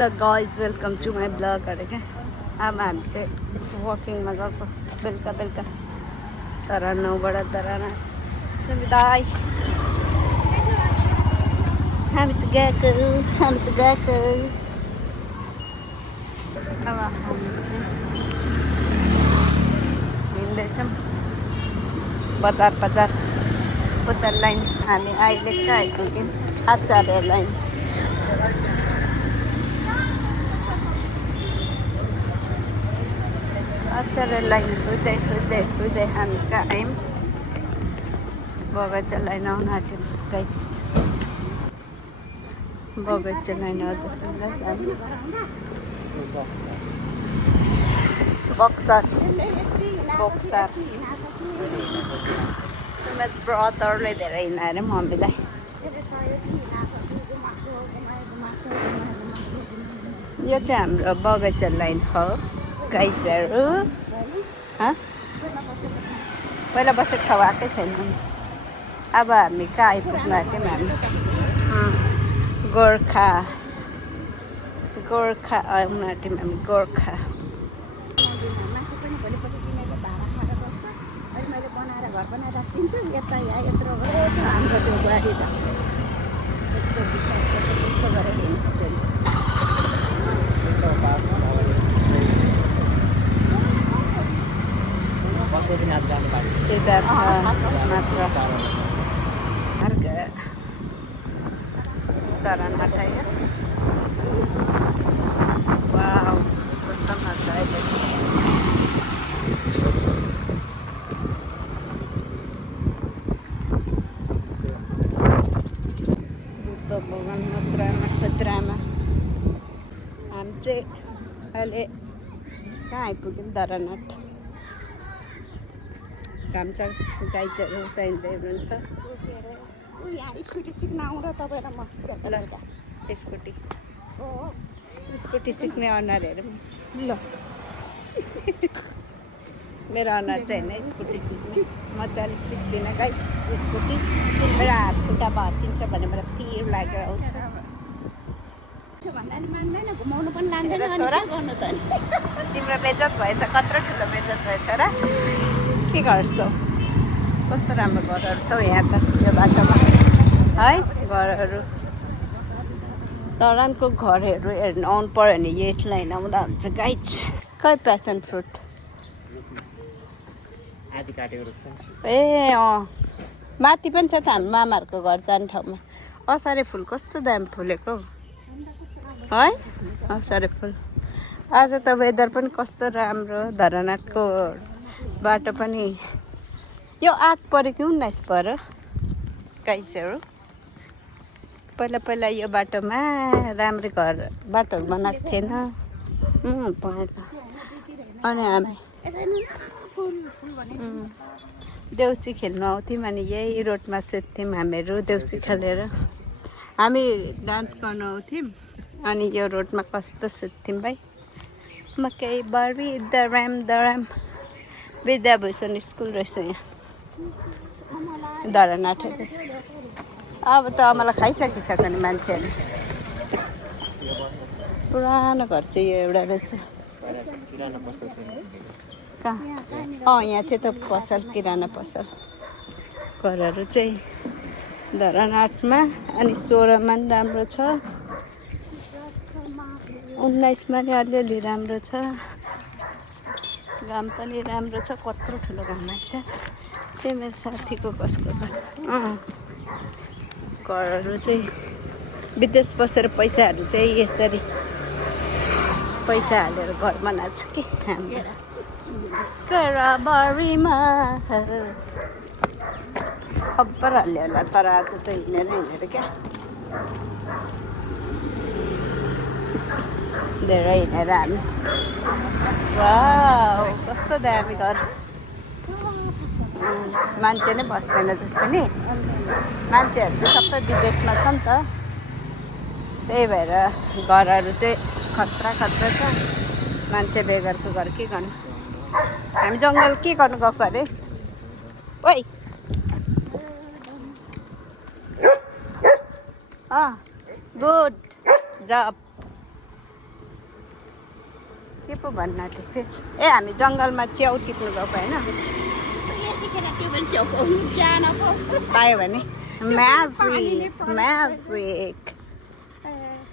The guys, welcome to my blog. अब हामी चाहिँ वकिङमा गएको बेलुका बेलुका तर 9बाट तराना सुविधाई हामी चाहिँ गएको अब हामी चाहिँ हिँड्दैछौँ बजार उत्तर लाइन हामी अहिले कहाँ आइपुग्यौँ आचार्य लाइन आचार्य लाइन हुँदै हामी कहाँ आयौँ बगैँचा लाइन आउन आँट्यौँ गाइस बगैँचा लाइन आउँदैछौँ हामी बक्सर सुमेत ब्रदरले धेरै हिँडाएर मम्मीलाई यो चाहिँ हाम्रो बगैँचा लाइन हो गाइसहरू पहिला बसेको ठाउँ आएकै छैन अब हामी कहाँ आइपुग्नु आँट्यौँ हामी गोर्खा आउनु आँट्यौँ हामी गोर्खा सिद्धार्थ मात्र harga putaran ada ya. Wow, betul ada itu. Butuh bukan drama. Amce ale kai pukim daranat. Kamcha गाईचहरू पाइँदै हुनुहुन्छ यहाँ स्कुटी सिक्न आउँदा तपाईँ र म स्कुटी सिक्ने अनुहारहरू ल मेरो अनुहार चाहिँ होइन स्कुटी सिक्ने म चाहिँ अलिक सिक्दिनँ गाई स्कुटी मेरो हात खुट्टा भाँचिन्छ भने मलाई पिर लागेर आउँछ भन्दा नि मान्दैन घुमाउनु पनि लाँदैन छोरा गर्नु त तिम्रो बेइज्जत भयो त कत्रो ठुलो बेइज्जत भयो छोरा के गर्छौ कस्तो राम्रो घरहरू छौ यहाँ त यो बाटोमा है घरहरू तरानको घरहरू हेर्नु आउनु पर्यो भने यही लाइन आउँदा हुन्छ गाइड खै प्यासन फ्रुट ए अँ माथि पनि छ त हाम्रो मामाहरूको घर जाने ठाउँमा असारे फुल कस्तो दाम फुलेको है असारे फुल आज त वेदर पनि कस्तो राम्रो धरानाथको बाटो पनि यो 8 पऱ्यो कि 19 पऱ्यो गाइसहरू पहिला यो बाटोमा राम्रो घर बाटोहरू बनाएको थिएन पहिला अनि हामी देउसी खेल्नु आउँथ्यौँ अनि यही रोडमा सुत्थ्यौँ हामीहरू देउसी खेलेर हामी डान्स गर्नु आउँथ्यौँ अनि यो रोडमा कस्तो सुत्थ्यौँ भाइ मकै बारी दराम विद्याभूषण स्कुल रहेछ यहाँ धरानाथ अब त मलाई खाइसकिसक्यो नि मान्छेहरूले पुरानो घर चाहिँ यो एउटा रहेछ कहाँ यहाँ थियो त पसल किराना पसल घरहरू चाहिँ धरानाथमा अनि 16मा पनि राम्रो छ 19मा नि अलिअलि राम्रो छ घाम पनि राम्रो छ कत्रो ठुलो घाम आइछ त्यही मेरो साथीको कसको घरहरू चाहिँ विदेश बसेर पैसाहरू चाहिँ यसरी पैसा हालेर घर बनाएको छ कि हाम्रो कराबारीमा खबर हाल्यो होला तर आज त हिँडेर क्या धेरै हिँडेर हामी वाउ कस्तो दामी घर मान्छे नै बस्दैन जस्तो नि मान्छेहरू चाहिँ सबै विदेशमा छ नि त त्यही भएर घरहरू चाहिँ खतरा छ मान्छे बेगरको घर के गर्नु हामी जङ्गल के गर्नु गएको अरे ओइ गुड जब पो भन्न आँटेको थिएँ ए हामी जङ्गलमा च्याउ टिप्नु गएको होइन पायो भने म्याजिक म्याजिक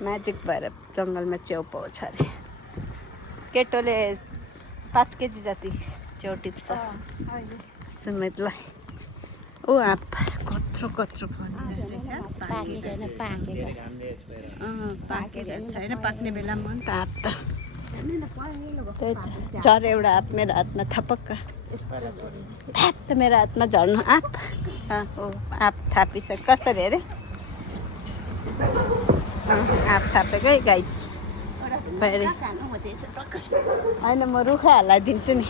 म्याजिक भएर जङ्गलमा च्याउ पाउँछ अरे केटोले 5 केजी जति च्याउ टिप्छ सुमितलाई ऊ आँप कत्रो कत्रो पाकेर छैन पाक्ने बेलामा हो नि त आँप त त्यही त झर एउटा आँप मेरो हातमा थपक्क फ्यात्त मेरो हातमा झर्नु आँप आँप थापिसक्यो कसरी अरे आँप थापेकै गाइज होइन म रुखा हालाइदिन्छु नि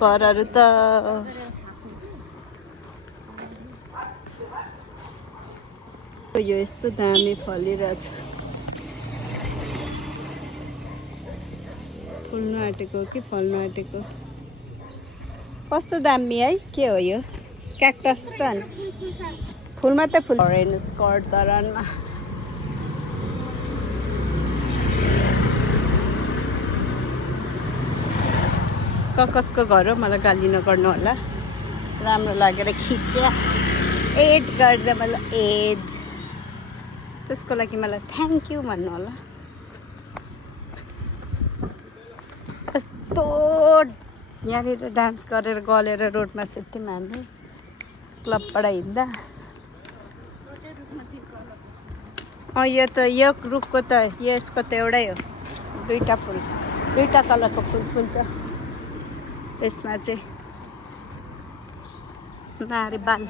घरहरू त यो यस्तो दामी फलिरहेछ फुल्नु आँटेको कि फल्नु आँटेको कस्तो दामी है के हो यो क्याक्टस त फुल मात्रै फुल स्कर्ट दरानमा कसको घर हो मलाई गाली नगर्नु होला राम्रो लागेर खिच्या एड गर्दा मलाई एड त्यसको लागि मलाई थ्याङ्क यू भन्नु होला कस्तो यहाँनिर डान्स गरेर गलेर रोडमा सुत्थ्यौँ हामी क्लबबाट हिँड्दा यो त यो रुखको त यसको त एउटै हो दुईटा कलरको फुल फुल्छ यसमा चाहिँ नारी बाल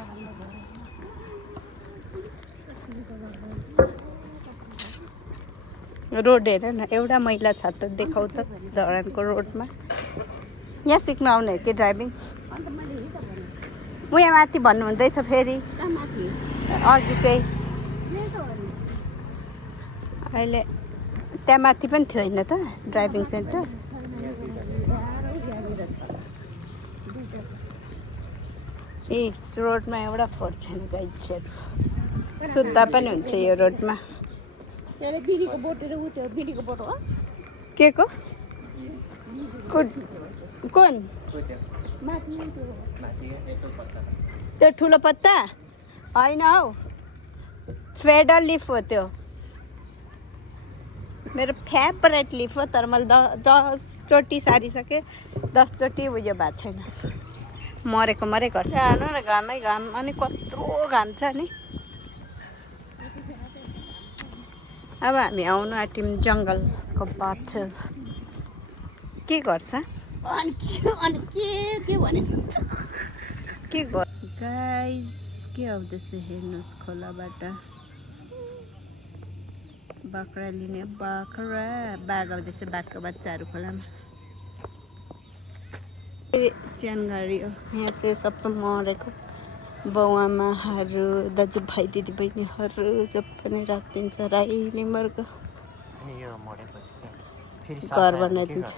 रोड हेर न एउटा मैला छ त देखाउ त धरानको रोडमा यहाँ सिक्न आउने हो कि ड्राइभिङ म यहाँ माथि भन्नु हुँदैछ फेरि अघि चाहिँ अहिले त्यहाँ माथि पनि थियो होइन त ड्राइभिङ सेन्टर ए रोडमा एउटा फोहोर छैन गाइजहरू सुत्दा पनि हुन्छ यो रोडमा के को कुन त्यो ठुलो पत्ता होइन हौ फेडर लिफ हो त्यो मेरो फेभरेट लिफ हो तर मैले 10 सारिसकेँ 10 चोटि उयो भएको छैन मरेको हेर्नु न घामै घाम अनि कत्रो घाम छ नि अब हामी आउनु आँट्यौँ जङ्गलको बाटो के गर्छ के गर गाइस के आउँदैछ हेर्नुहोस् खोलाबाट बाख्रा लिने बाघ आउँदैछ बाघको बच्चाहरू खोलामा च्यानगाडी हो यहाँ चाहिँ सबै मरेको बाउआमाहरू दाजुभाइ दिदीबहिनीहरू सब पनि राखिदिन्छ राई लिम्बरको घर बनाइदिन्छ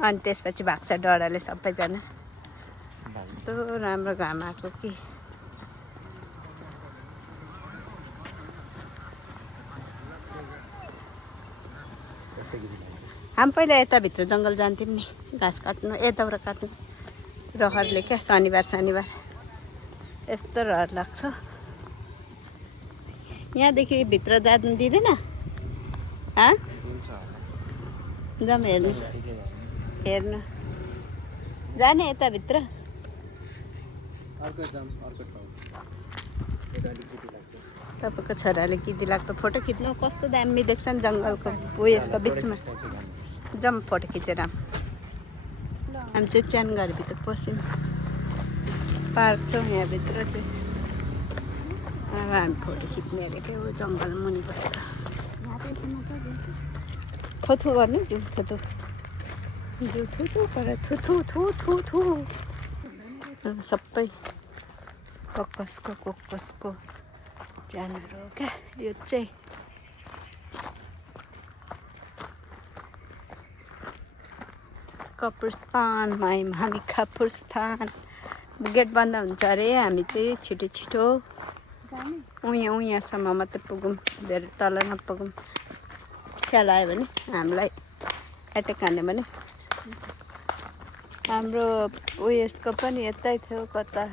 अनि त्यसपछि भाग्छ डराले सबैजना यस्तो राम्रो घाम आएको कि हामी पहिला यताभित्र जङ्गल जान्थ्यौँ नि घाँस काट्नु यताबाट काट्नु रहरले क्या शनिबार यस्तो रहर लाग्छ यहाँदेखि भित्र जानु दिँदैन जाउँ हेर्नु जाने यताभित्र तपाईँको छोराले गिदी लाग्दो फोटो खिच्नु कस्तो दामी देख्छ नि जङ्गलको उयसको बिचमा जाउँ फोटो खिचेर हामी चाहिँ च्यानगाडीभित्र पस्यौँ पार्क छ यहाँभित्र चाहिँ अब हामी फोटो खिच्ने अरे क्या हो जङ्गल मुनिबाट थुथु गर्ने जिउ थुथु गरेर थुथु अब सबै कक्कसको च्यानहरू हो क्या यो चाहिँ कपुरस्थानमा आयौँ हामी कपुरस्थान गेट बन्द हुन्छ अरे हामी चाहिँ छिटो उयाँसम्म मात्रै पुगौँ धेरै तल नपुगौँ स्याल आयो भने हामीलाई एटेक हान्यो भने हाम्रो उयसको पनि यतै थियो कता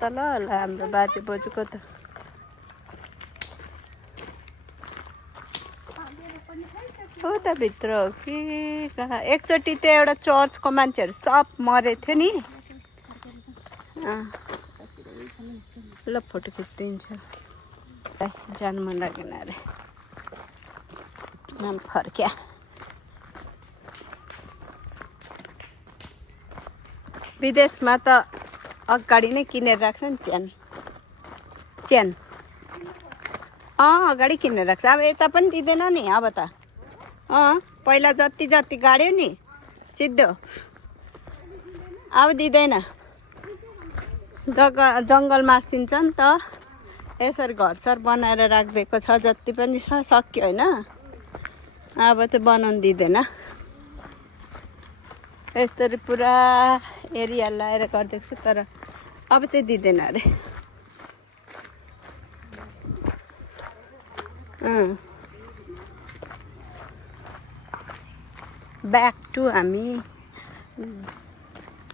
तल होला हाम्रो बाजे बोजूको त हो त भित्र हो कि कहाँ एकचोटि त्यो एउटा चर्चको मान्छेहरू सब मरेको थियो नि ल फोटो खिचिदिन्छु जानु मन लागेन अरे नाम फर्क्या विदेशमा त अगाडि नै किनेर राख्छ नि च्यान अगाडि किनेर राख्छ अब यता पनि दिँदैन नि अब त पहिला जति गाड्यो नि सिधो अब दिँदैन जङ्गल मासिन्छ नि त यसरी घरसर बनाएर राखिदिएको छ जति पनि छ सक्यो होइन अब चाहिँ बनाउनु दिँदैन यसरी पुरा एरिया लाएर गरिदिएको छु तर अब चाहिँ दिँदैन अरे ब्याक टु हामी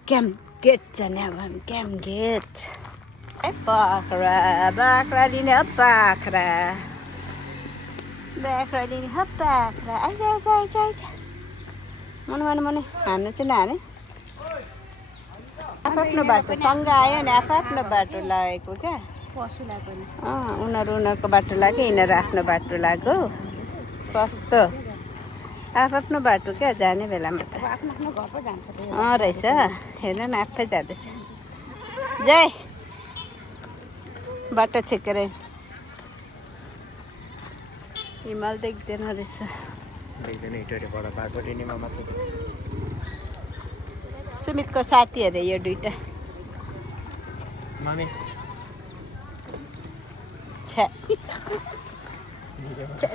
क्याम्प गेट जाने अब हामी क्याम्प गेट बाख्रा लिने हो बाख्रा लिने हो बाख्रा आइज मुनि हान्नु चाहिँ नहाने आफ्नो बाटो सँगै आयो नि आफ्नो बाटो लागेको क्या पशुलाई पनि उनीहरूको बाटो लाग्यो यिनीहरू आफ्नो बाटो लाग्यो कस्तो आफ्नो बाटो क्या जाने बेलामा त आफ्नो घर पो जान्छ रहेछ हेर्नु न आफै जाँदैछ जय बाटो छेकेर हिमाल देख्दैन रहेछ सुमितको साथी अरे यो दुइटा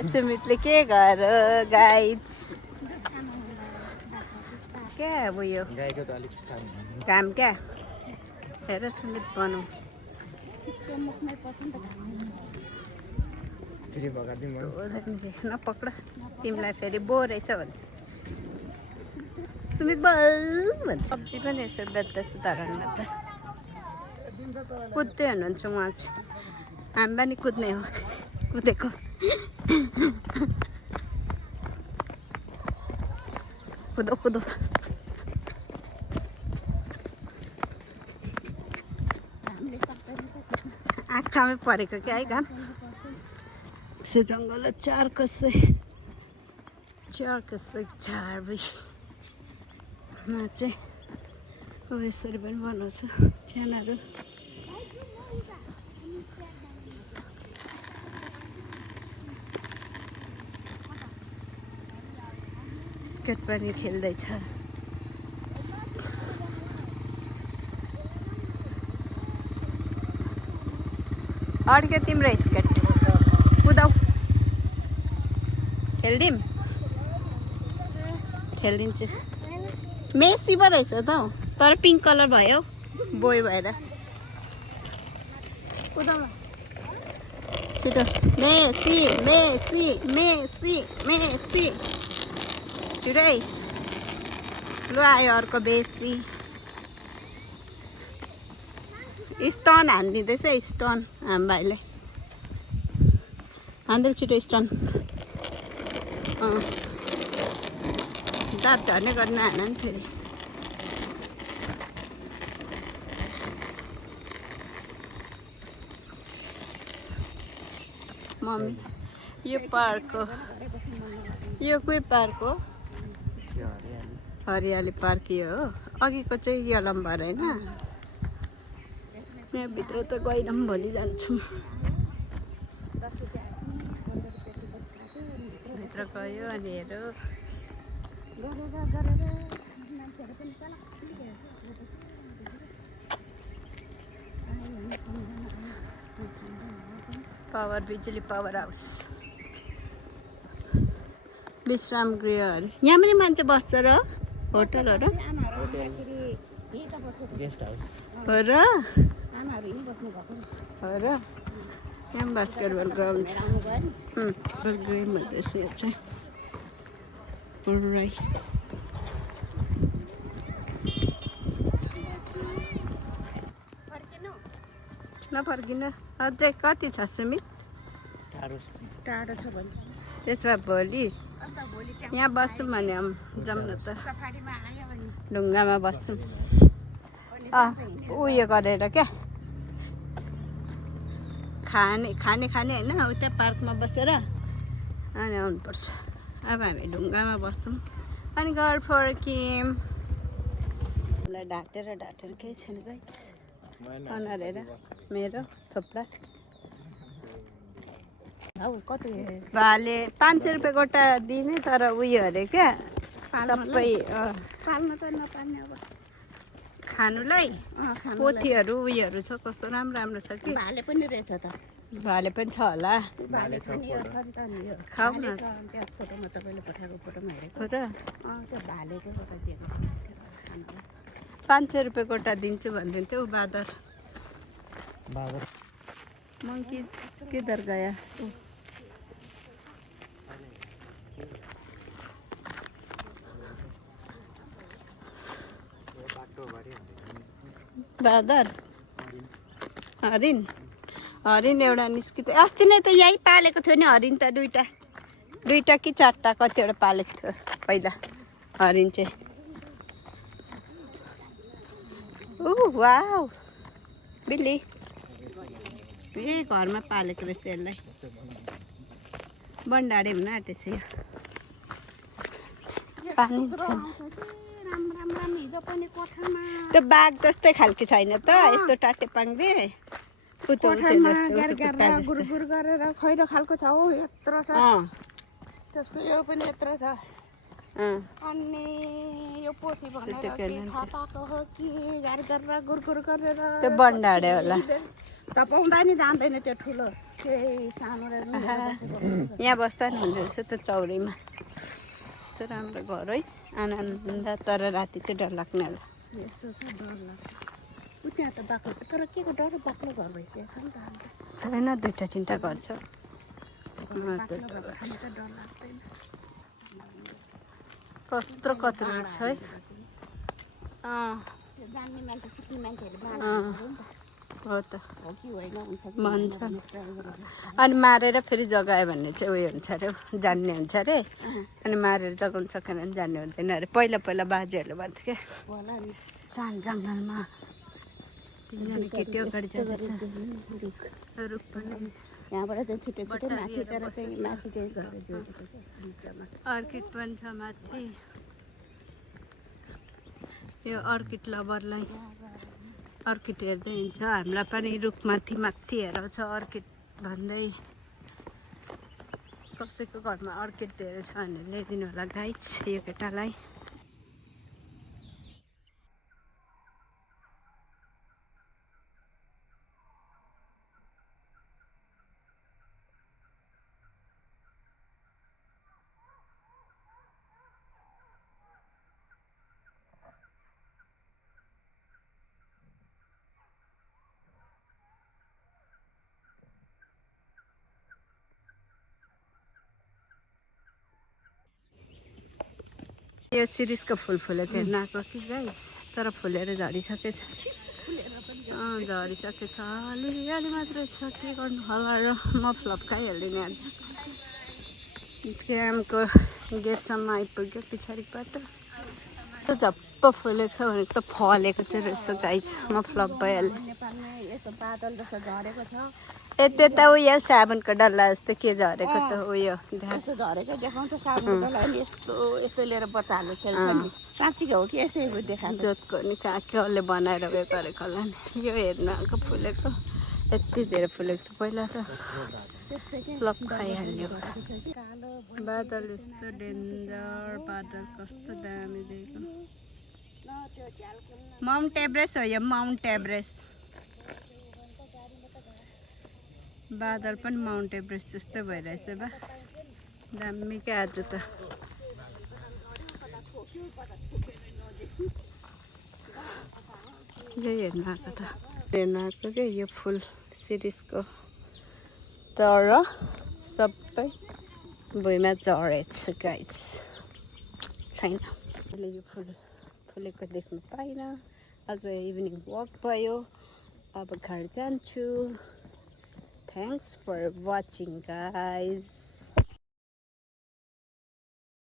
सुमितले के गर्यो गाइस क्या अब यो काम क्या हेर सुमित बनाऊ नपक्र तिमीलाई फेरि बो रहेछ भन्छ सुमित भन्छ सब्जी पनि यसो बेच्दैछ धरानमा त कुद्दै हुनुहुन्छ उहाँ चाहिँ हामी पनि कुद्ने हो कुदेको कुदो आँखामै परेको क्या है घाम से जङ्गल चार कसै झाडमा चाहिँ अब यसरी पनि बनाउँछ च्यानहरू स्केट पनि खेल्दैछ अड्क्यो तिम्रो स्केट कुदाऊ खेलिदिन्छु मेसी पो रहेछ त हौ तर पिङ्क कलर भयो बोय भएर कुदाऊ न छिटो मेसी छिटै लु आयो अर्को बेसी स्टन हानिदिँदैछ स्टन हाम्रो भाइले हान्दै छिटो स्टन दाँत झर्ने गर्न हान नि फेरि मम्मी यो पार्क हो यो कुनै पार्क हो हरियाली पार्क यो हो अघिको चाहिँ यलम्बर होइन यहाँभित्र त गइरम भोलि जान्छौँ भित्र गयो अनि हेऱ्यो पावर बिजुली पावर हाउस विश्राम गृहहरू यहाँ पनि मान्छे बस्छ र होटलहरू गेस्ट हाउस हो र यहाँ बास्केटबल ग्राउन्ड छ ग्रेम हुँदैछ यो चाहिँ पुरै नफर्किनु अझै कति छ सुमित टाढो छ भने त्यसो भए भोलि यहाँ बस्छौँ भने जाउँ न त ढुङ्गामा बस्छौँ उयो गरेर क्या खाने खाने खाने होइन उतै पार्कमा बसेर अनि आउनुपर्छ अब हामी ढुङ्गामा बस्छौँ अनि घर फर्क्यौँ उसलाई ढाँटेर केही छैन गाइस अनारेर मेरो थोप्रा कति भाले 500 रुपियाँ गोटा दिने तर उयो अरे क्या सबै पाल्न त नपाल्ने अब खानुलाई पोथीहरू उयोहरू छ कस्तो राम्रो राम्रो छ कि भाले पनि रहेछ त भाले पनि छ होला भाले छ नि यो छ नि त नि यो खाऊ न त्यहाँ फोटोमा तपाईँले पठाएको फोटोमा हेरेको र त्यो भाले चाहिँ कता दिएको 500 रुपियाँ गोटा दिन्छु भनिदिन्थ्यो ऊ बादर म किधर गया बादर हरिण हरिण एउटा निस्किँदै अस्ति नै त यहीँ पालेको थियो नि हरिण त दुईटा कि 4टा कतिवटा पालेको थियो पहिला हरिण चाहिँ वाउ बिल्ली ए घरमा पालेको रहेछ यसलाई बन्डाडे हुन आँटेछ यो पानी छैन त्यो बाघ जस्तै खालको छैन त यस्तो टाटे पाङ्रे गुरगुर गरेर खैरो खालको छ हौ यत्रो छ त्यसको यो पनि यत्रो छ अनि यो पोथी भनेर थाहा पाएको हो कि गरेर गुरगुर गरेर त्यो बन्डाडे होला पाउँदा नि जान्दैन त्यो ठुलो त्यही सानो यहाँ बस्दा नि हुँदो रहेछ त्यो चौरीमा यस्तो राम्रो घर है आनन्द तर राति चाहिँ डर लाग्ने होला यस्तो छ डर लाग्छ त्यहाँ त बाक्लो तर के को डर बाक्लो घर भइसकेको नि त छैन 2-3टा घर छ कत्रो छ है जान्ने मान्छे सिक्ने मान्छेहरू हो त भन्छ अनि मारेर फेरि जगायो भने चाहिँ उयो हुन्छ अरे जान्ने हुन्छ अरे अनि मारेर जगाउनु सकेन भने जान्ने हुँदैन अरे पहिला बाजेहरूले भन्थ्यो क्या सानो जङ्गलमा 3जना केटी अगाडि जाँदैछ रुख पनि यहाँबाट चाहिँ छुट्टै माथि तर चाहिँ माथि चाहिँ अर्किड पनि छ माथि यो अर्किड लभरलाई अर्किड हेर्दै हिँड्छ हामीलाई पनि रुख माथि हेराउँछ अर्किड भन्दै कसैको घरमा अर्किड धेरै छ भने ल्याइदिनु होला गाइस यो केटालाई यो सिरिसको फुल फुलेको हेर्न आएको कि गाइस तर फुलेर झरिसकेछ झरिसकेछ अलि मात्रै छ के गर्नु होला र म फ्लप खाइहालिदिने आज क्याम्पको गेटसम्म आइपुग्यो पछाडिबाट झप्प फुलेको छ भनेको त फलेको चाहिँ रहेछ गाइस म फ्लप भइहालेँ त्यता उयो साबुनको डल्ला जस्तो के झरेको त उयो झरेको देखाउँछ साबुनको डल्ला यस्तो लिएर बच्चा हाल्नु खेल्छ नि काँचीको हो कि यसै देखाउँछ जोतको नि कसले बनाएर उयो गरेको होला नि यो हेर्नको फुलेको यति धेरै फुलेको थियो पहिला त फ्लप खाइहाल्यो बादल यस्तो डेन्जर बादल कस्तो दामी देखेको माउन्ट एभरेस्ट हो यो माउन्ट एभरेस्ट बादल पनि माउन्ट एभरेस्ट जस्तै भइरहेछ बा दामी क्या आज त यही हेर्नु आएको क्या यो फुल सिरिसको तर सबै भुइँमा झरेछ गाइस छैन। अहिले यो फुल फुलेको देख्नु पाइनँ। आज इभिनिङ वक भयो, अब घर जान्छु। Thanks for watching guys.